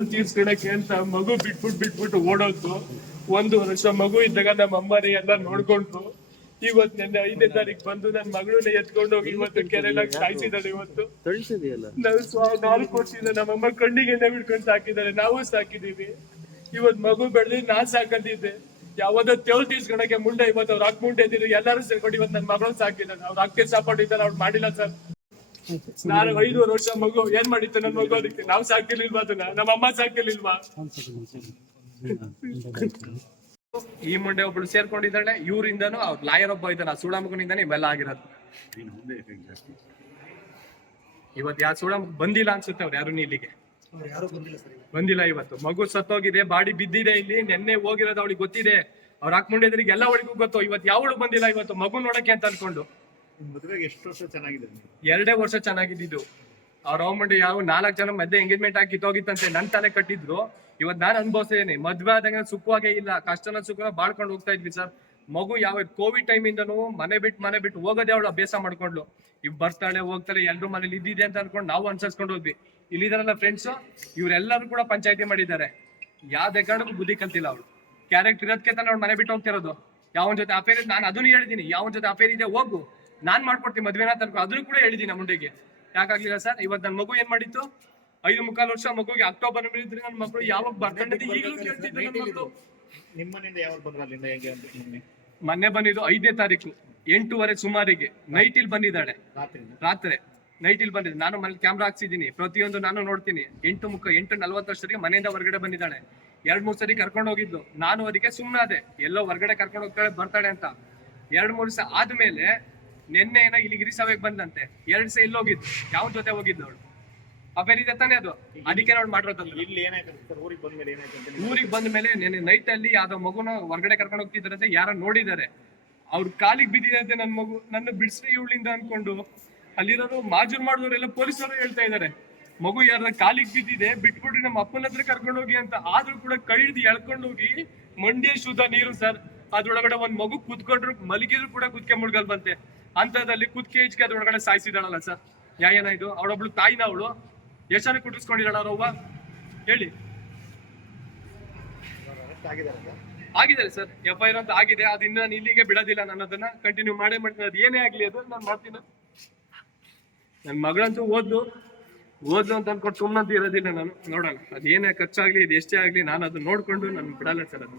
ತೀರ್ಸ್ಕೊಳಕ್ಕೆ ಅಂತ ಮಗು ಬಿಟ್ಬಿಟ್ಟು ಓಡೋದು. 1 ವರ್ಷ ಮಗು ಇದ್ದಾಗ ನಮ್ಮ ಅಮ್ಮನೇ ಎಲ್ಲ ನೋಡ್ಕೊಂಡ್ರು. ಇವತ್ತು ನೆನ್ನೆ 5ನೇ ತಾರೀಕು ಬಂದು ನನ್ನ ಮಗಳನ್ನ ಎತ್ಕೊಂಡು ಹೋಗಿ ಇವತ್ತು ಕೆರೆಲಾಗಿ ಸಾಯಿಸಿದಾಳೆ. ಇವತ್ತು ನಾವು 4 ವರ್ಷದಿಂದ ನಮ್ಮಮ್ಮ ಕಣ್ಣಿಗೆ ಎಣ್ಣೆ ಬಿಡ್ಕೊಂಡು ಸಾಕಿದ್ದಾರೆ, ನಾವು ಸಾಕಿದೀವಿ. ಇವತ್ ಮಗು ಬೆಳೆದಿ ನಾನ್ ಸಾಕಂತಿದ್ದೆ. ಯಾವ್ದೋ ತೆವ್ ತೀರ್ಸ್ಕೊಳಕ್ಕೆ ಮುಂಡೆ ಇವತ್ತು ಅವ್ರ ಅಕ್ಕ ಮುಂಡೆ ಇದ್ದೀರಿ, ಎಲ್ಲರೂ ಸೇರ್ಕೊಂಡು ಇವತ್ತು ನನ್ನ ಮಗಳು ಸಾಕಿದ್ದಾರೆ. ಅವ್ರ ಅಕ್ಕೆ ಸಪೋರ್ಟ್ ಇದ್ದಾರೆ, ಅವ್ರು ಮಾಡಿಲ್ಲ ಸರ್. ನಾನು 5 ವರ್ಷ ಮಗು ಏನ್ ಮಾಡಿತ್ತು ನನ್ನ ಮಗು, ಅದಕ್ಕೆ ನಾವು ಸಾಕಿರ್ಲಿಲ್ವಾ, ಅದನ್ನ ನಮ್ಮ ಅಮ್ಮ ಸಾಕಿರ್ಲಿಲ್ವಾ? ಈ ಮುಂಡೆ ಒಬ್ಳು ಸೇರ್ಕೊಂಡಿದ್ದಾಳೆ, ಇವರಿಂದನೂ ಅವ್ರ ಲಾಯರ್ ಒಬ್ಬ ಇದ್ದಾನೆ, ಆ ಸುಳಮಗನಿಂದಾನೆ ಇವೆಲ್ಲ ಆಗಿರೋದು. ಇವತ್ತು ಯಾವ ಸುಳಮಗ್ ಬಂದಿಲ್ಲ ಅನ್ಸುತ್ತೆ, ಅವ್ರು ಯಾರು ಇಲ್ಲಿಗೆ ಬಂದಿಲ್ಲ. ಇವತ್ತು ಮಗು ಸತ್ತೋಗಿದೆ, ಬಾಡಿ ಬಿದ್ದಿದೆ ಇಲ್ಲಿ, ನೆನ್ನೆ ಹೋಗಿರೋದು ಅವಳಿಗೆ ಗೊತ್ತಿದೆ. ಅವ್ರ ಹಾಕ್ಕೊಂಡಿದ್ರಿಗೆ ಎಲ್ಲ ಅವಳಿಗೂ ಗೊತ್ತು. ಇವತ್ತು ಯಾವಳು ಬಂದಿಲ್ಲ ಇವತ್ತು ಮಗು ನೋಡಕ್ಕೆ ಅಂತ ಅನ್ಕೊಂಡು. ಎಷ್ಟು ವರ್ಷ ಚೆನ್ನಾಗಿದೆ? 2 ವರ್ಷ ಚೆನ್ನಾಗಿದ್ದು. ಅವ್ರ ಮಂಡಿ ಯಾವ 4 ಜನ ಮಧ್ಯೆ ಎಂಗೇಜ್ಮೆಂಟ್ ಹಾಕಿ ಕಿತ್ತೋಗಿತ್ತಂತೆ, ನನ್ ತಲೆ ಕಟ್ಟಿದ್ರು. ಇವತ್ತು ನಾನು ಅನ್ಭವಿಸ್ತೇನೆ, ಮದ್ವೆ ಆದಾಗ ಸುಖವಾಗೇ ಇಲ್ಲ, ಕಷ್ಟನ ಸುಖ ಬಾಳ್ಕೊಂಡು ಹೋಗ್ತಾ ಇದ್ವಿ ಸರ್. ಮಗು ಯಾವ ಕೋವಿಡ್ ಟೈಮ್ ಇಂದನು ಮನೆ ಬಿಟ್ಟು ಹೋಗೋದೇ ಅವಳು ಅಭ್ಯಾಸ ಮಾಡ್ಕೊಂಡ್ಲು. ಇವ್ ಬರ್ತಾಳೆ ಹೋಗ್ತಾಳೆ, ಎಲ್ರು ಮನೇಲಿ ಇದ್ದಿದೆ ಅಂತ ಅನ್ಕೊಂಡು ನಾವು ಅನ್ಸರ್ಸ್ಕೊಂಡು ಹೋದ್ವಿ. ಇಲ್ಲಿದಾರಲ್ಲ ಫ್ರೆಂಡ್ಸ್, ಇವರೆಲ್ಲರೂ ಕೂಡ ಪಂಚಾಯತಿ ಮಾಡಿದ್ದಾರೆ. ಯಾವ್ದೇ ಕಾರಣಕ್ಕೂ ಬುದ್ಧಿ ಕಲ್ತಿಲ್ಲ ಅವಳು. ಕ್ಯಾರೆಕ್ಟರ್ ಇರೋದಕ್ಕೆ ತಾನೆ ಅವ್ಳು ಮನೆ ಬಿಟ್ಟು ಹೋಗ್ತಿರೋದು. ಯಾವನ್ ಜೊತೆ ಅಫೇರ್ ನಾನು ಅದನ್ನು ಹೇಳಿದೀನಿ, ಯಾವನ್ ಜೊತೆ ಅಫೇರ್ ಇದೆ ಹೋಗು, ನಾನ್ ಮಾಡ್ಕೊಡ್ತೀನಿ ಮದ್ವೆನ ತನಕ, ಅದನ್ನು ಕೂಡ ಹೇಳಿದೀನಿ ಮುಂಡೆಗೆ. ಯಾಕಾಗ್ಲಿಲ್ಲ ಸರ್? ಇವತ್ತು ನನ್ನ ಮಗು ಏನ್ ಮಾಡಿತ್ತು, 5.25 ವರ್ಷ ಮಗುಗೆ ಅಕ್ಟೋಬರ್ ಇದ್ರೆ ನನ್ನ ಮಕ್ಕಳು ಯಾವಾಗ ಬರ್ತಾನೆ ಈಗಲೂ ಕೇಳ್ತಿದ್ದೆ. ನನ್ನ ಮಕ್ಕಳು ನಿಮ್ಮನಿಂದ ಯಾವಾಗ ಬಂದ್ರು? ಅಲ್ಲಿಂದ ಹೇಗೆ? ಮೊನ್ನೆ ಬಂದಿದ್ದು 5ನೇ ತಾರೀಕು 8:30 ಸುಮಾರಿಗೆ ನೈಟ್ ಇಲ್ಲಿ ಬಂದಿದ್ದಾಳೆ. ರಾತ್ರಿ ನೈಟ್ ಇಲ್ಲಿ ಬಂದಿದ್ದೆ. ನಾನು ಮನೇಲಿ ಕ್ಯಾಮ್ರಾ ಹಾಕ್ಸಿದ್ದೀನಿ, ಪ್ರತಿಯೊಂದು ನಾನು ನೋಡ್ತೀನಿ. 8:40 ಅಷ್ಟೊತ್ತಿಗೆ ಮನೆಯಿಂದ ಹೊರಗಡೆ ಬಂದಿದ್ದಾಳೆ. 2-3 ಸರಿ ಕರ್ಕೊಂಡು ಹೋಗಿದ್ದು. ನಾನು ಅದಕ್ಕೆ ಸುಮ್ಮನೆ ಅದೇ, ಎಲ್ಲೋ ಹೊರಗಡೆ ಕರ್ಕೊಂಡು ಹೋಗ್ತಾಳೆ ಬರ್ತಾಳೆ ಅಂತ. 2-3 ದಿವಸ ಆದ್ಮೇಲೆ ನೆನ್ನೆ ಏನೋ ಇಲ್ಲಿ ಗಿರಿಸಭೆಗೆ ಬಂದಂತೆ. 2 ದಿವಸ ಎಲ್ಲಿ ಹೋಗಿದ್ದು, ಯಾವ ಜೊತೆ ಹೋಗಿದ್ದು ಅವಳು? ಅಫೇರ್ ಇದೆ ತಾನೇ ಅದು, ಅದಕ್ಕೆ ನಾವು ಮಾಡಿರೋದಲ್ಲ. ಊರಿಗೆ ಬಂದ ಮೇಲೆ ನೆನ್ನೆ ನೈಟ್ ಅಲ್ಲಿ ಯಾವ್ದೋ ಮಗುನ ಹೊರಗಡೆ ಕರ್ಕೊಂಡು ಹೋಗ್ತಿದ್ದಾರಂತೆ, ಯಾರೋ ನೋಡಿದ್ದಾರೆ. ಅವ್ರ ಕಾಲಿಗೆ ಬಿದ್ದಿದೆ ಅಂತೆ ನನ್ನ ಮಗು, ನನ್ನ ಬಿಡಿಸ್ರಿ ಇವಳಿಂದ ಅನ್ಕೊಂಡು. ಅಲ್ಲಿರೋರು ಮಾಜೂರ್ ಮಾಡಿದವರೆಲ್ಲ ಪೊಲೀಸರು ಹೇಳ್ತಾ ಇದ್ದಾರೆ, ಮಗು ಯಾರ ಕಾಲಿಗೆ ಬಿದ್ದಿದೆ, ಬಿಟ್ಬಿಟ್ರಿ ನಮ್ಮ ಅಪ್ಪನ ಹತ್ರ ಕರ್ಕೊಂಡು ಹೋಗಿ ಅಂತ. ಆದ್ರೂ ಕೂಡ ಕೈದು ಎಳ್ಕೊಂಡು ಹೋಗಿ ಮಂಡ್ಯ ಶುದ್ಧ ನೀರು ಸರ್. ಅದ್ರೊಳಗಡೆ ಒಂದ್ ಮಗು ಕುತ್ಕೊಂಡ್ರು ಮಲಗಿದ್ರು ಕೂಡ ಕುತ್ಕೆ ಮುಳ್ಗಲ್ ಬಂತೆ. ಅಂತದಲ್ಲಿ ಕುತ್ಕೆ ಇಚ್ಕೆ ಅದ್ರೊಳಗಡೆ ಸಾಯಿಸಿದಾಳಲ್ಲ ಸರ್. ನ್ಯಾಯನ ಇದು? ಅವಳೊಬ್ಳು ತಾಯಿನ ಅವಳು ಎಷ್ಟನ್ನು ಕುಟ್ಟಿಸ್ಕೊಂಡಿದ್ದಾಳ ಅವ್ರವ್ವ ಹೇಳಿ? ಆಗಿದ್ದಾರೆ ಸರ್, FIR ಅಂತ ಆಗಿದೆ. ಅದಿನ್ನ ನಾನು ಇಲ್ಲಿಗೆ ಬಿಡೋದಿಲ್ಲ, ನಾನು ಅದನ್ನ ಕಂಟಿನ್ಯೂ ಮಾಡೇ ಮಾಡ್ತೀನಿ. ಅದು ಏನೇ ಆಗ್ಲಿ ಅದು ನಾನು ಮಾಡ್ತೀನಿ. ನನ್ನ ಮಗಳಂತೂ ಓದ್ಲು ಅಂತ ಅನ್ಕೊಂಡು ಸುಮ್ಮನಂತೂ ಇರೋದಿಲ್ಲ ನಾನು. ನೋಡೋಣ ಅದೇನೇ ಖರ್ಚಾಗ್ಲಿ, ಇದು ಎಷ್ಟೇ ಆಗ್ಲಿ, ನಾನು ಅದನ್ನ ನೋಡ್ಕೊಂಡು ನಾನು ಬಿಡಲ್ಲ ಸರ್. ಅದು